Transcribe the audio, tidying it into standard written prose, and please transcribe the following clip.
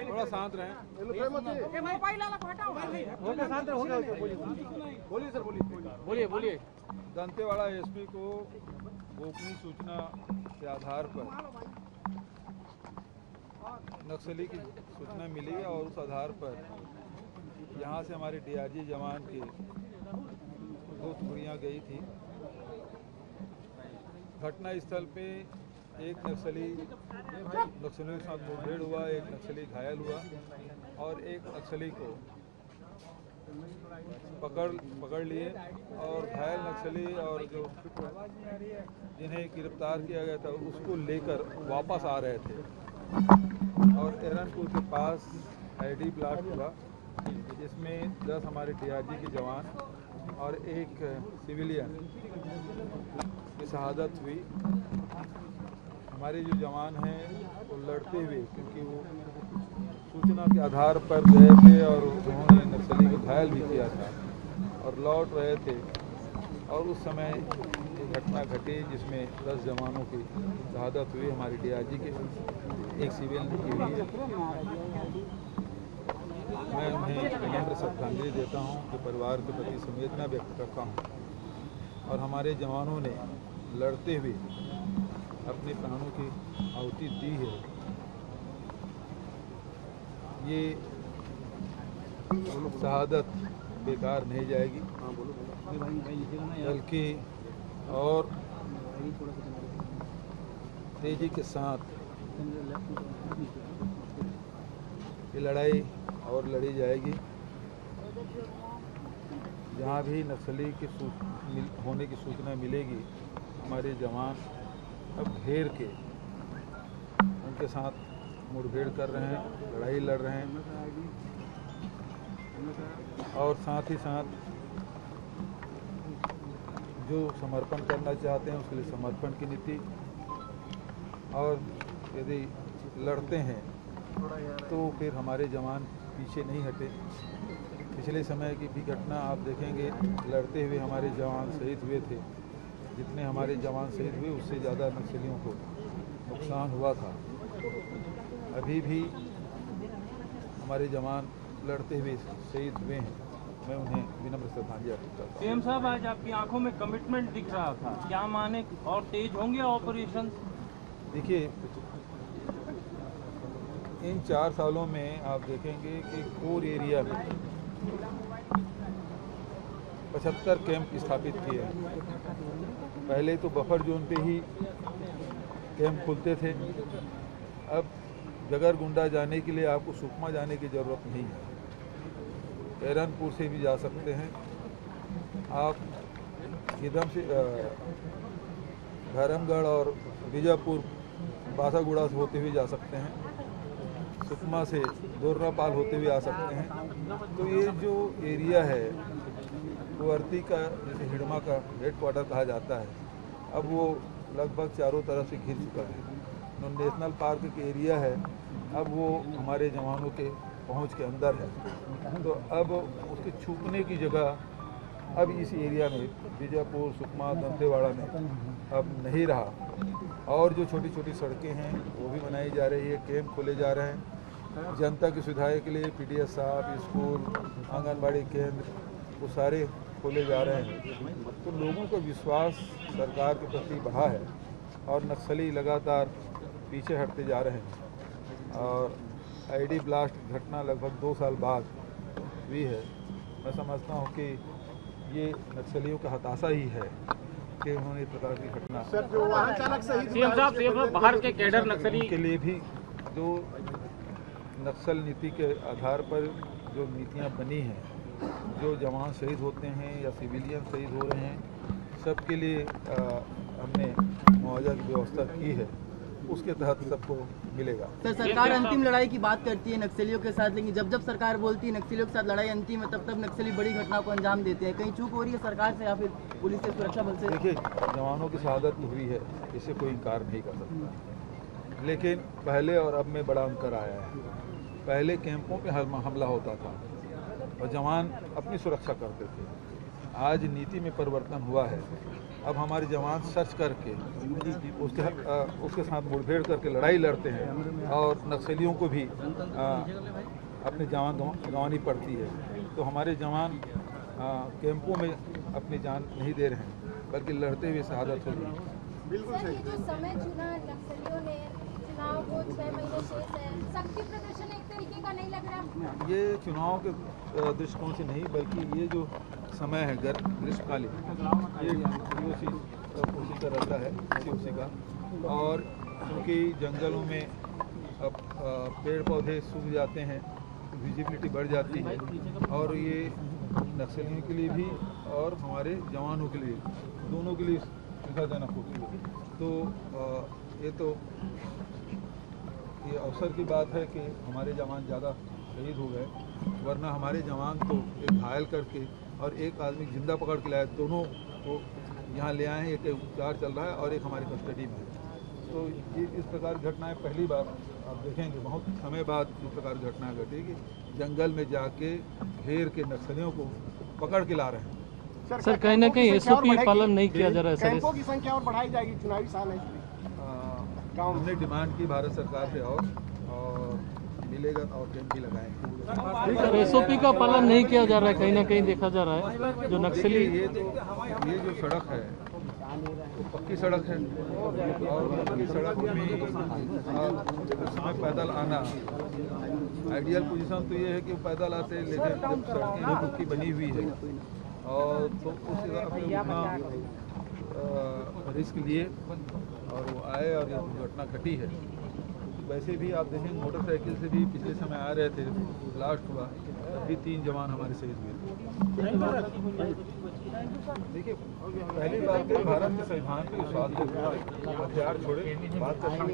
थोड़ा शांत रहें। बोलिए। दंतेवाड़ा एसपी को गोपनीय सूचना के आधार पर नक्सली की सूचना मिली और उस आधार पर यहाँ से हमारे डीआरजी जवान के 2 टुकड़ियाँ गई थी। घटना स्थल पे एक नक्सलियों के साथ मुठभेड़ हुआ, एक नक्सली घायल हुआ और एक नक्सली को पकड़ लिए और घायल नक्सली और जो जिन्हें गिरफ्तार किया गया था उसको लेकर वापस आ रहे थे और एरनपुर के पास आईडी ब्लास्ट हुआ जिसमें 10 हमारे डीआरजी के जवान और एक सिविलियन की शहादत हुई। हमारे जो जवान हैं वो लड़ते हुए, क्योंकि वो सूचना के आधार पर गए थे और उन्होंने नक्सली को घायल भी किया था और लौट रहे थे और उस समय ये घटना घटी जिसमें 10 जवानों की शहादत हुई। हमारे डीआरजी के एक सिविलियन की हुई है। मैं उन्हें विनम्र श्रद्धांजलि देता हूं कि परिवार के प्रति संवेदना व्यक्त करता हूं और हमारे जवानों ने लड़ते हुए अपने प्राणों की आहुति दी है। ये शहादत बेकार नहीं जाएगी, बल्कि और तेजी के साथ ये लड़ाई और लड़ी जाएगी। जहाँ भी नक्सली के होने की सूचना मिलेगी, हमारे जवान अब घेर के उनके साथ मुठभेड़ कर रहे हैं, लड़ाई लड़ रहे हैं और साथ ही साथ जो समर्पण करना चाहते हैं उसके लिए समर्पण की नीति, और यदि लड़ते हैं तो फिर हमारे जवान पीछे नहीं हटे। पिछले समय की भी घटना आप देखेंगे, लड़ते हुए हमारे जवान शहीद हुए थे। जितने हमारे जवान शहीद हुए उससे ज़्यादा नक्सलियों को नुकसान हुआ था। अभी भी हमारे जवान लड़ते हुए शहीद हुए हैं। मैं उन्हें विनम्र श्रद्धांजलि अर्पित करता हूं। सीएम साहब, आज आपकी आंखों में कमिटमेंट दिख रहा था, क्या माने और तेज होंगे ऑपरेशन? देखिए, इन 4 सालों में आप देखेंगे कि कोर एरिया में 75 कैंप स्थापित किए हैं। पहले तो बफर जोन पे ही कैंप खुलते थे, अब जगरगुंडा जाने के लिए आपको सुकमा जाने की ज़रूरत नहीं है। एरनपुर से भी जा सकते हैं आप, एकदम से भैरमगढ़ और बीजापुर बासागुड़ा से होते हुए जा सकते हैं, सुकमा से दोरनापाल होते हुए आ सकते हैं। तो ये जो एरिया है वो अर्ती का, जैसे हिडमा का हेडक्वार्टर कहा जाता है, अब वो लगभग चारों तरफ से घिर चुका है। नेशनल पार्क के एरिया है, अब वो हमारे जवानों के पहुंच के अंदर है। तो अब उसके छुपने की जगह अब इस एरिया में बीजापुर, सुकमा, दंतेवाड़ा में अब नहीं रहा। और जो छोटी छोटी सड़कें हैं वो भी बनाई जा रही है, कैंप खोले जा रहे हैं जनता की सुविधा के लिए। पीडीएस साहब, स्कूल, आंगनबाड़ी केंद्र वो सारे खोले जा रहे हैं। तो लोगों का विश्वास सरकार के प्रति बढ़ा है और नक्सली लगातार पीछे हटते जा रहे हैं। और आईडी ब्लास्ट घटना लगभग 2 साल बाद हुई है। मैं समझता हूँ कि ये नक्सलियों का हताशा ही है कि उन्होंने इस प्रकार की घटना। सर, जो वाहन चालक सही सीएम साहब, बाहर के कैडर नक्सली के लिए भी जो नक्सल नीति के आधार पर जो नीतियाँ बनी हैं, जो जवान शहीद होते हैं या सिविलियन शहीद हो रहे हैं, सबके लिए हमने मुआवजा की व्यवस्था की है, उसके तहत सबको मिलेगा। सर, सरकार अंतिम लड़ाई की बात करती है नक्सलियों के साथ, लेकिन जब जब सरकार बोलती है नक्सलियों के साथ लड़ाई अंतिम है, तब तब नक्सली बड़ी घटना को अंजाम देते हैं। कहीं चूक हो रही है सरकार से या फिर पुलिस से, सुरक्षा बल से? देखिए, जवानों की शहादत हुई है, इसे कोई इनकार नहीं कर सकता, लेकिन पहले और अब में बड़ा अंतर आया है। पहले कैंपों पे हमला होता था और जवान अपनी सुरक्षा करते थे। आज नीति में परिवर्तन हुआ है। अब हमारे जवान सर्च करके उसके साथ मुठभेड़ करके लड़ाई लड़ते हैं और नक्सलियों को भी अपनी जान गंवानी पड़ती है। तो हमारे जवान कैंपों में अपनी जान नहीं दे रहे हैं बल्कि लड़ते हुए शहादत हो गई। बिल्कुल सही। जो समय चुना नक्सलियों ने, चुनाव को 6 महीने शेष है, शक्ति प्रदर्शन एक तरीके का नहीं लग रहा? ये चुनाव के दृष्टिकोण से नहीं बल्कि ये जो समय है ग्रीष्मकालीन, ये उसी का रहता है, उसी का। और क्योंकि जंगलों में अब पेड़ पौधे सूख जाते हैं, विजिबिलिटी बढ़ जाती है और ये नक्सलियों के लिए भी और हमारे जवानों के लिए, दोनों के लिए सुविधाजनक होती है। तो ये अवसर की बात है कि हमारे जवान ज़्यादा शहीद हो गए, वरना हमारे जवान तो एक घायल करके और एक आदमी जिंदा पकड़ के लाए, दोनों को यहाँ ले आए हैं। एक उपचार चल रहा है और एक हमारी कस्टडी में है। तो ये इस प्रकार की घटनाएं पहली बार आप देखेंगे, बहुत समय बाद इस प्रकार की घटनाएं घटी कि जंगल में जाके घेर के नक्सलियों को पकड़ के ला रहे हैं। सर कहीं ना कहीं एसओपी पालन नहीं किया जा रहा है सर। कैंपों की संख्या और बढ़ाई जाएगी, चुनावी साल है। हमने डिमांड की भारत सरकार से और मिलेगा और कैंप भी लगाएंगे। सर एसओपी का पालन नहीं किया जा रहा है, कहीं ना कहीं देखा जा रहा है जो नक्सली। ये जो सड़क है वो पक्की सड़क है और पक्की सड़क में उसमें पैदल आना, आइडियल पोजीशन तो ये है कि वो पैदल आते हैं, लेकिन जब सड़कें पक्की बनी हुई है और तो उस हिसाब से उतना रिस्क लिए और वो आए और ये दुर्घटना घटी है। वैसे भी आप देखेंगे मोटरसाइकिल से भी पिछले समय आ रहे थे, ब्लास्ट हुआ, अभी 3 जवान हमारे शहीद हुए थे। देखिए पहली बात कि भारत के संविधान पे विश्वास हथियार छोड़े बात करना।